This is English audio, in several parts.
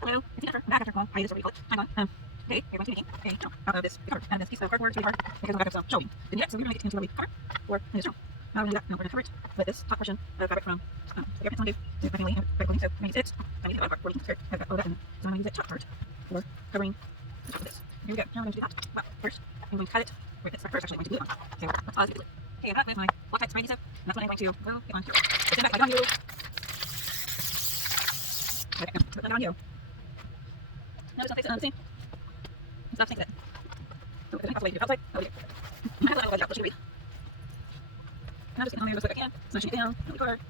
Hello, it's Jennifer. I'm back after a while. I just already called. Hang on. Today we're going to be making a jump out of this piece of cardboard to be hard because I'm back of some shelving. Didn't yet, so we're going to make it into a really cover or in this room. We're going to do that. Now we're going to cover it with this top portion of fabric from the airpants on do. So I can lay it vertically, so we're going to use it. I need the bottom part for the skirt. I've got all that in it. So I'm going to use the top part for covering the top of this. Here we go. Now I'm going to do that. But first, I'm going to cut it where it's first actually going to glue it on. So let's pause it. Okay, I'm back with my black type spray adhesive. And that's what I'm going to glue it on here. It's in back like on you. Okay, now put that on you. Now just place it on the same. Stop saying that. So if I way to outside, I'll do it. I have a little bit of breathe. Now just get on there as quick as I can. Smashing it down, really hard.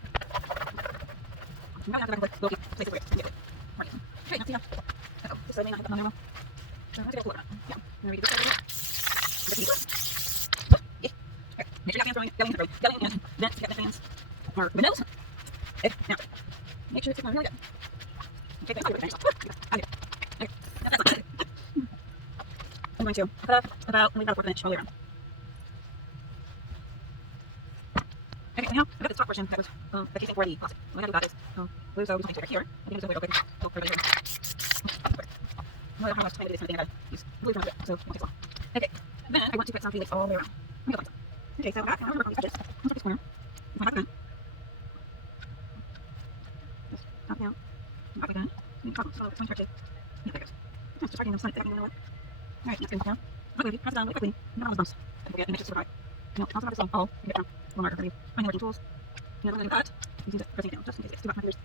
Now I have to back slowly place it where it's going to get it. Right. Okay, now see how. Uh-oh, this side may not have that on there well. So I'm going to go around. Yeah. Now ready to go. Yeah. Okay. Make sure you got hands going. Yelling and vents. You got the fans. Or windows. Okay. Now. Make sure it's going really good. Okay, thanks. I'll do it yourself. Okay. Okay. That's not good. I'm going to put up about only about a 1/4 inch all the way around. Okay, now I've got this top portion that was the casing for the plastic. What I gotta do that is glue so we just make it over here. I think it's a way open. So for everybody. No, I don't have much time to do this kind of thing. I gotta use glue from it, so it won't take long. Okay, then I want to put some Helix all the way around. Okay, so I'm gonna work on these edges. I'll take this corner. If I have the gun. Just top down. Back again. And top, so it's going to start to. Yeah, there it goes. I'm just starting to slide it back in the middle. Alright, next thing down. Quickly, press it down really quickly. Not all those bumps. Don't forget, and it just survive. No, also about this all. You get down. One marker for you. Find the working tools. And I'm going to cut. You can just press it down, just in case it's too back my fingers.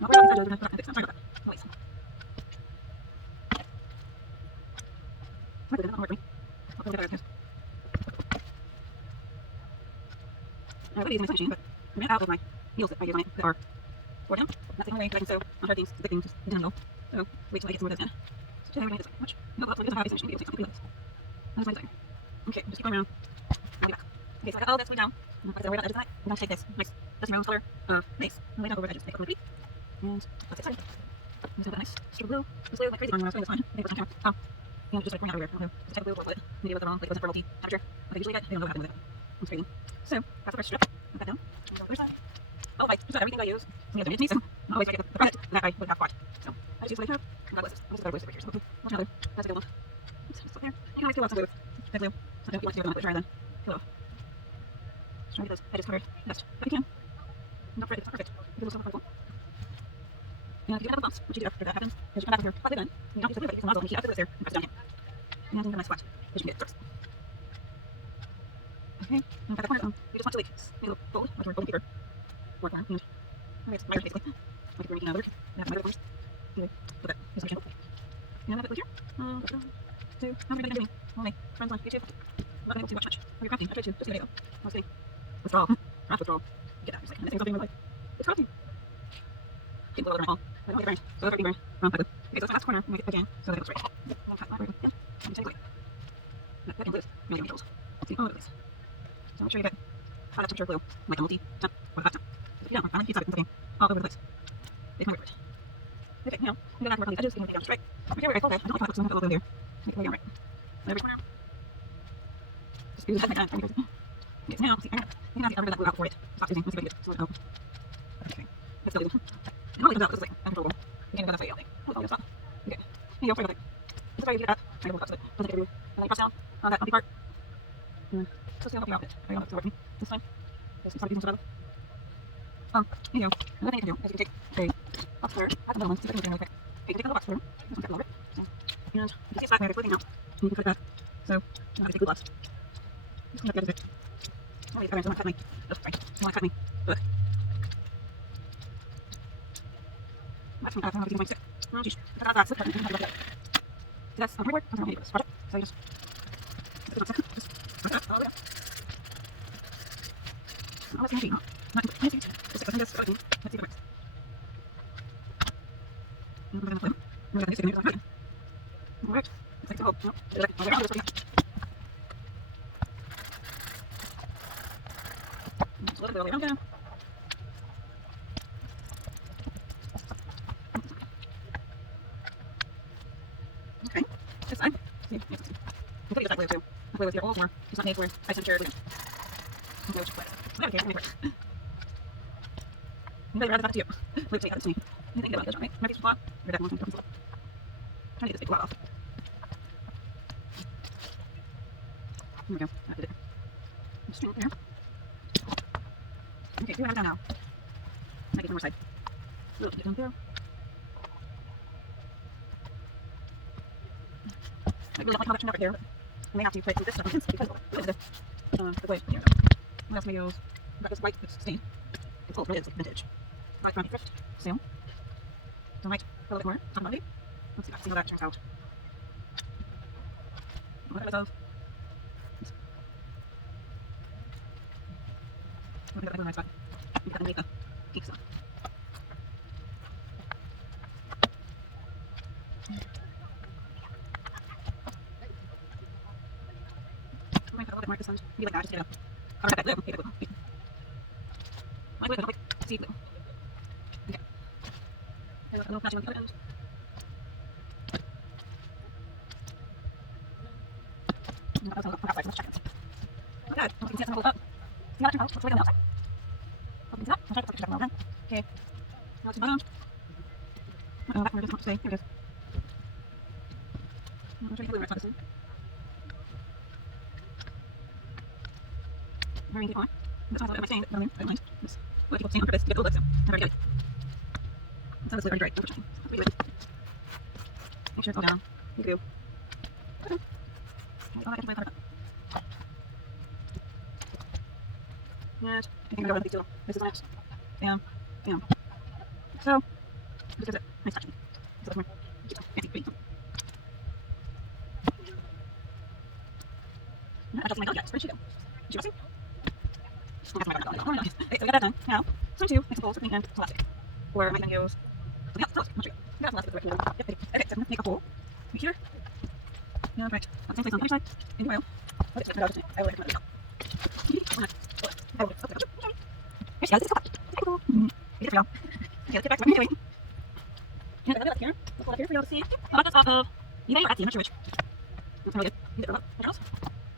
Now we're going to put it on. I'm sorry about that. No waste. That's not working. I'll put it better. I would use my machine, but I ran out of my heels that I use on it that are 4 down. That's the only way that I can sew on hard things, thick things, just downhill. So wait till I get some more of those in. So today we're going to do this way. Watch. No, that's what it doesn't have these machine. We'll take something like this. That's my design. Okay, just keep going around. I'll be back. Okay, so I got all this way down. Like I said, we're at the edges of that. I'm going to take this nice dusty rose color base and lay down over the edges. Take a little bit. And that's it. Use that nice strip of glue. This glue like crazy when I was doing this one. I think it was on camera. And just like pouring out everywhere. Just type of glue, we'll put it. Maybe it was the wrong, like it wasn't for multi temperature. Like I usually get, they don't know what happened with it. It's crazy. So that's the first strip. Put that down. And go to the other side. Oh, like, just everything I use. You know, to me, so I always try to get the product that I would have bought. So I just use what I have. And that was this. I'm just going to glue right here. So watch another. That's a good one. Just put there. You can always peel off some glue. That glue. So if you want to do it, dry then. Peel it off. Just try to get those edges covered best that you can. Not perfect, it's not perfect. It was so wonderful. And if you do have bumps, what you do after that happens is you come back with your hot glue gun. And you don't use the glue, but you use the nozzle and heat up the glue there and press it down again. And you get a nice spot, as you can get it first. Okay, and at the corner, you just want to like make a little fold with your golden paper or corner. And it's mitered basically. Like if you're making another, you have mitered corners. Anyway, put that in section. And I have it here. So, how's everybody doing? All my friends on YouTube. I'm not able to watch much. Or you're crafting. I tried to just a video. I was kidding. Withdrawal. Craft withdrawal. Get that. It's like, this thing's something in my life. It's crafting. Keep a little bit of I don't want to get burned. So if I burn, okay, so that's my last corner. I'm going to get again so that it looks right. I'm going to cut that right. Yeah. I'm going to take it. That can glue. I'm going to get needles. See, all over the place. So make sure you get hot temperature glue, like a multi-temp or a hot temp. If you don't, I like heat up and all over the place. It's my favorite. Okay, now, I'm going to work on these edges, so you can make them straight. Okay, where I fold it, I don't like how it looks, so I'm going to put a little glue there. Make it lay down right. Every corner. Just use it like that. Okay, so now, see, you can have the glue out for it. Stop using, let's see if I can get it. So, okay, let's go. It only comes out, this is like uncontrollable. You can't go that way, I think. Oh, it's not. Okay, here you go, sorry about that. This is why you do that. Try to hold it up so it doesn't get everywhere. And then you press down on that bumpy part. So see how help you out a bit. I don't know if it's working this time. There's some reasons about it. Here you go. Another thing you can do is you can take a box flare at the middle one. See if I can get it really quick. Okay, you can take a little box flare. This one's got a little bit. And you can see it's back there, it's flipping out. And you can cut it back. So, you don't have to take glue gloves. Just clean up the edges of it. Oh, wait, I don't want to cut me. Oh, sorry. I don't want to cut me. Look. That's my, I don't know if you can find stick. Oh, jeez. Cut out that slip part. See, that's hardboard. That's not really spot it. So you just stick it on second. Just put it up all the way up. Oh, that's heavy. Not easy. Just stick this on this. Let's see if it works. And we're going to flip. We're going to stick it in there. All right. It's like the hole. No. Just like, I'll just put it. Just a little bit all the way around down. Okay. This side. See, yes, see. You could use that glue too. The glue is here all over. It's not made for high temperature glue. Glue which place. So I don't care. It works. You guys rather that to you. Glue, take that to me. You think about this, right? Maybe spot. You're definitely going to try to get this big block off. There we go. That did it. Just string it there. Okay, do have it down now. Might get one more side. A little bit down there. I really don't like how much right there. I may have to play through this stuff because of the way here. What else we use? I've got this white that's stained. It's old, really, it's like vintage. Right from thrift sale. So I might put a little bit more on Monday. Let's see how that turns out. What are those? I'm going to go nice spot. Make that underneath the pink stuff. I'm going to put a little bit more this one. Be like that, just get it up. Cover that blue. Okay, blue. My blue, like sea blue. Okay. And a little matching on the other end. And I'll go outside. Let's check it. Oh, God. I don't think you can see it. Hold up. See how that turns out? Let's wait on the outside. Open that. I'll try to put the picture down. Okay. Now to the bottom. Uh-oh, that corner doesn't want to stay. Here it is. I'm trying to get the blue right side this way. Very deep on. That's why I'm saying that I don't mind. This what people say on purpose to get the looks. I've already got it. It's obviously already dry, unfortunately. So redo it. Make sure it's all down. You do. Okay. All that into my thought. And I think I'm going to go with these two. This is nice. Bam. Bam. So, this gives it a nice touch. It's a little more fancy green. That doesn't make it yet. Where did she go? Is she missing? Okay, so we got that done. Now, some two examples of and plastic. Or am I going to use something else? Plastic. Not true. That's plastic. Yep, okay, so make a hole. Right here. Yeah, right. Same place on the other side. In the oil. Let's get it out. I will let it out. Okay. Yes, this is cool. Get it for y'all. Okay, let's get back to what we're doing. And another left here. Let's hold up here for y'all to see. I got this off of eBay or Etsy. I'm not sure which. That's really good. Use it for what else?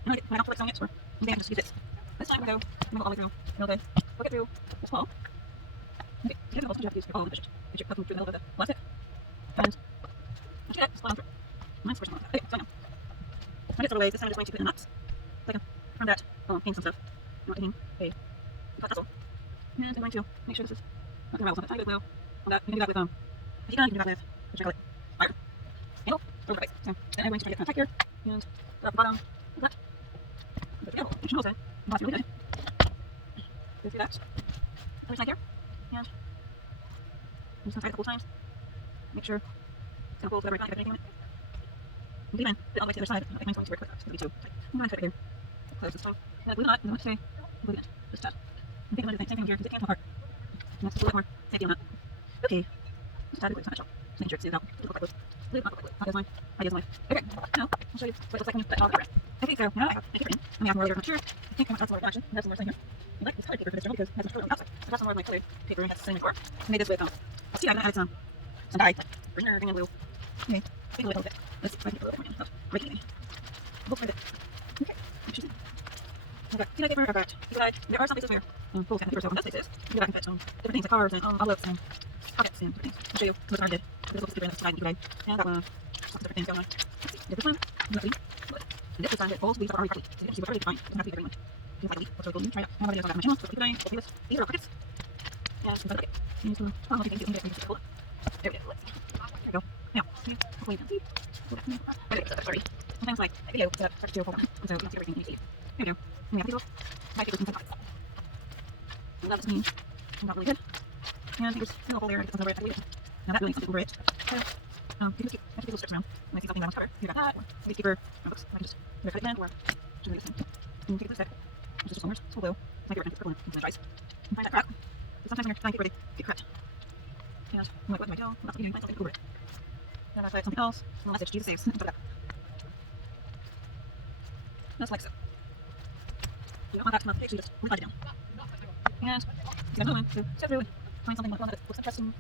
And I don't feel like selling it, or maybe I can just use this. This time we'll go all the way through. Real good. We'll get through this hole. Okay, so here's the hole you have to use for all of the dishes. Get your cooking through the middle of the plastic. And after that, just slide on through. Mine's first one like that. Okay, so I know. When I get away, this time I'm just going to put in knots. So I can from that hang some stuff. I'm not taking a hot vessel. And I'm going to make sure this is not going to rattle. So I'm going to on that. You can do that with a heat gun. You can do that with what you call it, fire. Handle or right. So then I'm going to try to get contact here and go up the bottom like that. Go through the hole. You should know that. That's really good. Go through that. Other side here. And I'm just going to try it a couple times. Make sure it's going to hold whatever I got. If anything on it. And even put it all the way to the other side. I think mine's going to work like that. It's going to be too tight. I'm going to cut it here. Close this time. And glue knot. I'm going to say glue it in. Just that. I think I'm going to do the same thing here because it can't come apart. And that's a little bit more safety on that. Okay. Just add it with some Just make sure it's sealed out. It looks like glue. Glue, not like glue. That is mine. Ideas in life. Okay. Now, I'll show you what it looks like when you put it all together. Okay, so now I have a paper in. And we have more layer of material. I think that's a lot of action. I have some more thing here. I like this colored paper for this job because it has some color on the outside. I got some more of my colored paper and it has cinnamon core. I made this with see, I added some dye, like green or green and blue. Okay, take a little bit. Let's try to get a little bit more. Break anything. We'll try it. Okay, interesting. I've got peanut paper. I've got there are some places where full paper. So in this places, you can fit different things like cars and envelopes and pockets and different things. I'll show you what I did. This looks different than the slide and that one. Different things going on. Let's see. This one, and this time it folds. Leaves are already cut. So you can see what's already defined. It doesn't have to be every one. Things like a leaf. What's really cool. Try it out. I have videos on that on my channel. So keep going. These are pockets. And some okay. And so I don't know if you can see it. There we go. Let's see. There we go. Now, hopefully you can see. Sorry. Sometimes like a video starts to hold on. And so you don't see everything you see. There we go. And we have these my papers inside pockets. And that just means I'm not really good. And I think there's still a whole layer that comes over it. Now that really needs something over it. So you can just keep little strips around. When I see something I want to cover, you got that, or a piece of paper, books, I can just either cut it in or just leave this in. And you take this stick, which is just somewhere, it's blue. My favorite, it's purple and it dries. And find that crack. But sometimes when you're dyeing paper, they get cracked. And I'm like, what do I do? I'm not doing, find something over it. Then I try something else, a little message, Jesus saves, and put it up. Just like so. You don't want that to come off the page, so you just slide it down. And keep on moving, so step through and find something like one that looks interesting.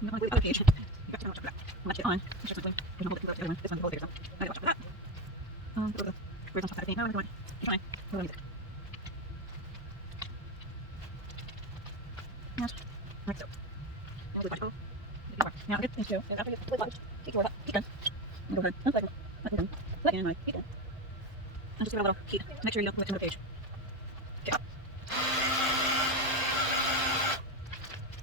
You don't want to glue the other page. You have to watch out for that. Latch it on. It's just like, there's no hole that can go to the other one. This one's a hole there, so I gotta watch out for that. Go to the words on top of the paint. No, I'm trying. No music. Yes. Like so. Now we'll do vegetable. Now get these two. And after you get the lodge, take your heat gun. And go ahead and flavor. Let me gun. Plug in my heat gun. And just give it a little heat. Make sure you don't put it in the page. Okay.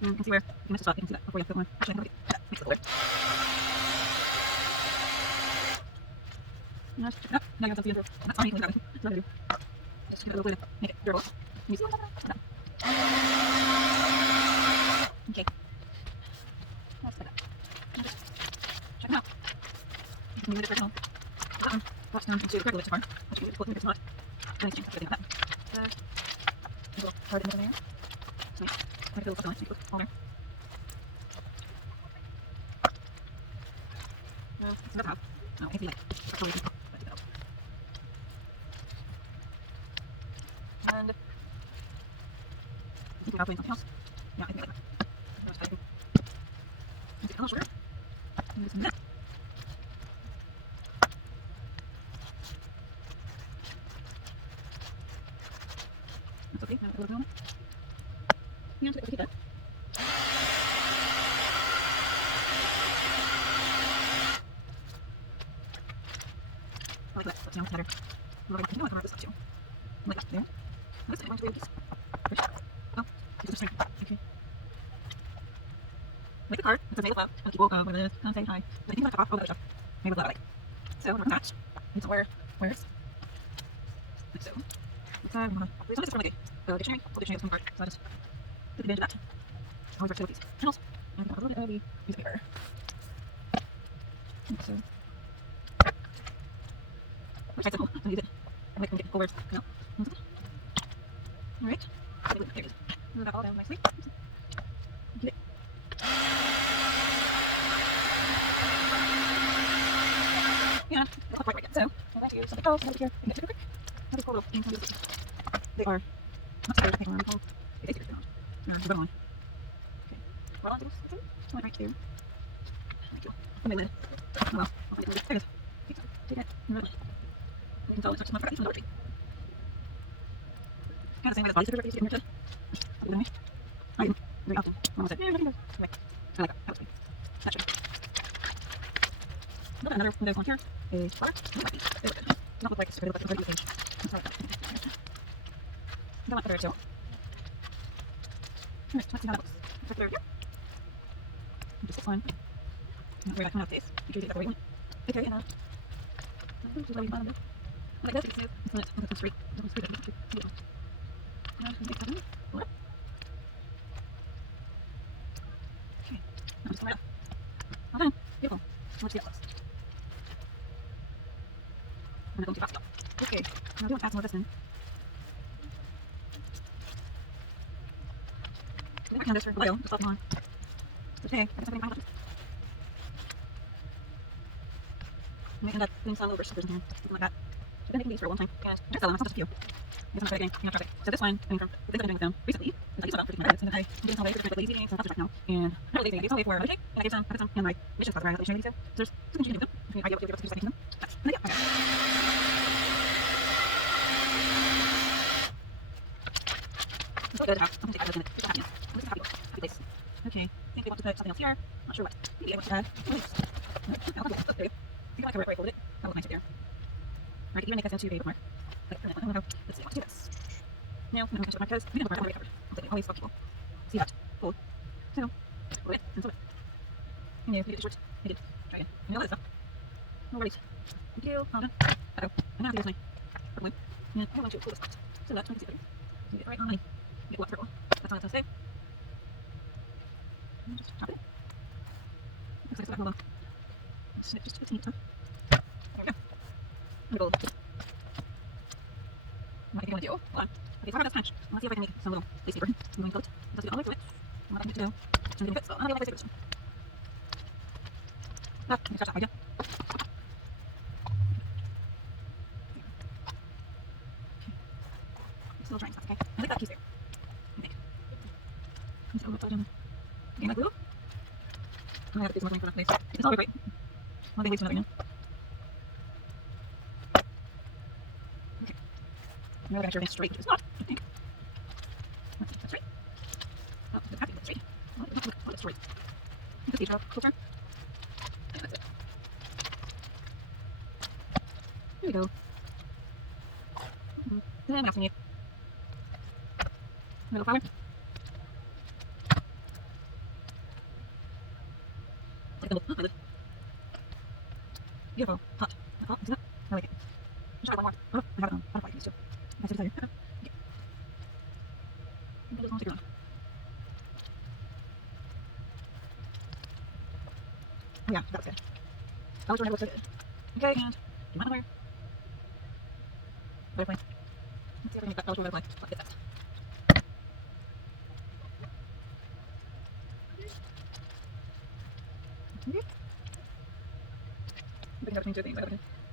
You can see where you messed this up. You can see that before you put one. Actually, I'm going to mix it over. Now check it out. Now you have to see it. That's fine. You can leave that one. That's what I'm going to do. Just give it a little bit to make it durable. Can you see what's happening? Okay. That's like that. Now just check them out. You can use it for example. That one drops down into the regular bar, which you can put in the not. Nice change everything like that. A little hard in there. It's nice. Like a little stuff on it. So you put all there. It's about half. No, it can be like that's how we can put it out. And I think we're doing something else. Yeah, I think like that. Take a little sugar. And do some of that. That's okay. Now a little bit on it. And take that. Like that. That's now better. We're going to know I can wrap this up too. Like that. There. This is going to be a piece. Oh, it's just okay. Like the card, it's a nail flap, and people with it, and say hi. But you can top off all that stuff. Maybe with that, like. So, we're attached. And so, where it's like so. So, I'm gonna. This one is from like a dictionary. Full dictionary of some part. So, I just took advantage of that. Always work with these panels. And I can have a little bit of the piece of paper. Like so. Which side's simple. Don't use it. I'm like, get full words. No. Alright. There it is. Move that all down nicely. Get it. Yeah, that's not quite right yet. So, I'm going to use something else over here. And get super quick. Really cool little things. They are not scattered. They are cool. They taste good. Put on. Okay. Roll on to this. One right here. Thank you. And my lid. Oh well. I'll find it later. There it is. Okay, so take it. And roll it. You can tell it's actually not these ones are kind of the same way as body stickers are used in here too. I do very often. Almost said, yeah, nothing goes. Right. I like that. That was good. That should. Look at another window on here. A flower. They look good. They look good. They don't look like it's really like a page. That's not like that. I don't like the very so. Alright, let's see how that looks. Let's put it over here. Just this one. Not very that kind of face. Make sure you do that the right way. Okay, and just let me find them. Like this, you can see it's not like a straight. It's straight. Make that in. Pull it. Okay. Now just pull it up. All done. Beautiful. Let's see how it looks. I'm not going too fast though. Okay. Now do want to add some of this in. I think I can this for a while. Just off and on. Okay. I guess I'm going to find out. I might end up putting some over stickers in here. Something like that. I've been making these for a long time. And I'm just selling them. It's not just a few. I'm not getting traffic. So this one, I mean, from the things I've been doing with them recently, is I use them for my credits, and then I'm doing some way for different lazy games and stuff right now. And not really lazy games, I gave some away for another day, and I gave some, I put some in my missions class where I let you share these two. So there's something you can do with them. If you idea what you'll be able to do something to them. That's, and then yeah, okay. It's really good to have something to add in it. Just happiness. At least a happy place. Okay, I think they want to put something else here. Not sure what. Maybe I want to add. There you go. You can like cover it right over it. That looks nice right there. Alright, you can make that into a bookmark. Like, let's see, I want to do this. Now, I'm going to catch it because we don't have already covered. I'll always fuck people. See that? Fold. So, fold it, and fold it. And you make it short. Make it. Try again. And all that stuff. Alright. Thank you. All done. Uh-oh. And now here's my purple. And I'm going to pull this out. So that's 26 seconds. So you get it right on money. You get what purple. That's all it's going to say. And just chop it. Looks like it's got a little snip just 15 time. There we go. I'm going to go. What do you want to do? Hold on. Okay, so I have this patch. Let's see if I can make some little lace paper. I'm going to coat. Let's do all the way through it. And what I need to do. It's going to fit, so I'm going to be able to take this one. Ah, let me start that idea. Okay. Still trying stuff, okay? I like that piece there. I think. And so I'm going to put it in. Okay, like glue. I have to do some more for that place. It's all great. One thing leads to another, you know? Now we're going to turn it straight, which is not, I think. That's right. Oh, it's happy. the speech of filter. And that's it. There we go. Then what else do we need? A little flour. Like a little eyelid. Beautiful. Hot. Not hot, isn't it? I like it. Just try one more. Oh, I have it on. I don't like these two. That's it. Okay. That is all together. Oh yeah, that was good. I always remember what's so good. Okay, and do my underwear. Butterfly. Let's see if I can make that eligible butterfly. Let's get that. Okay. I'm picking up between two things.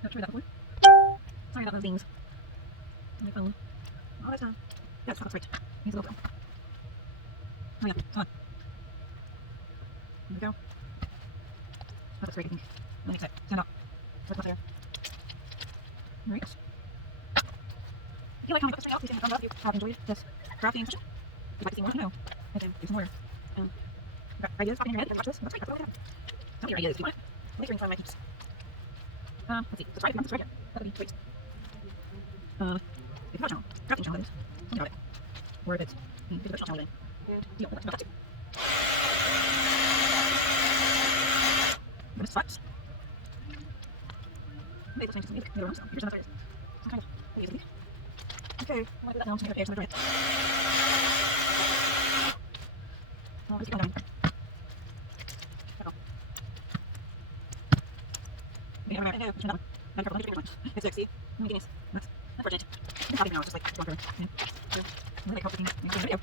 I've tried that before. Sorry about those things. On my phone. All that time. Yes, that's right. Needs a little bit. Oh yeah, come on. There we go. That looks great, I think. That makes it stand up. With my hair. Very nice. If you like how I cut this thing out, please leave a thumbs up if you have enjoyed this crafting session. If you'd like to see more, let me know. I can do some more. Got ideas popping in your head and watch this? That's right, that's all I have. Tell me your ideas if you want it. I'll make sure you find my tips. Let's see. Subscribe if you want to subscribe yet. That would be great. If you have a channel, crafting channel, that is. Tell me about it. Or if it's a traditional channel, then. And deal with that too. But it's fun. Maybe listening to some music. Maybe so. Here's another some kind of music. Okay, I'm gonna do that now to make it appear so they're dry. Let's keep on going. Okay, I'm turn that one. I'm careful, don't use your it's sexy. Oh my goodness. That's unfortunate. It's not even now, it's just like one for yeah. So, I'm really comforting. I'm going to video.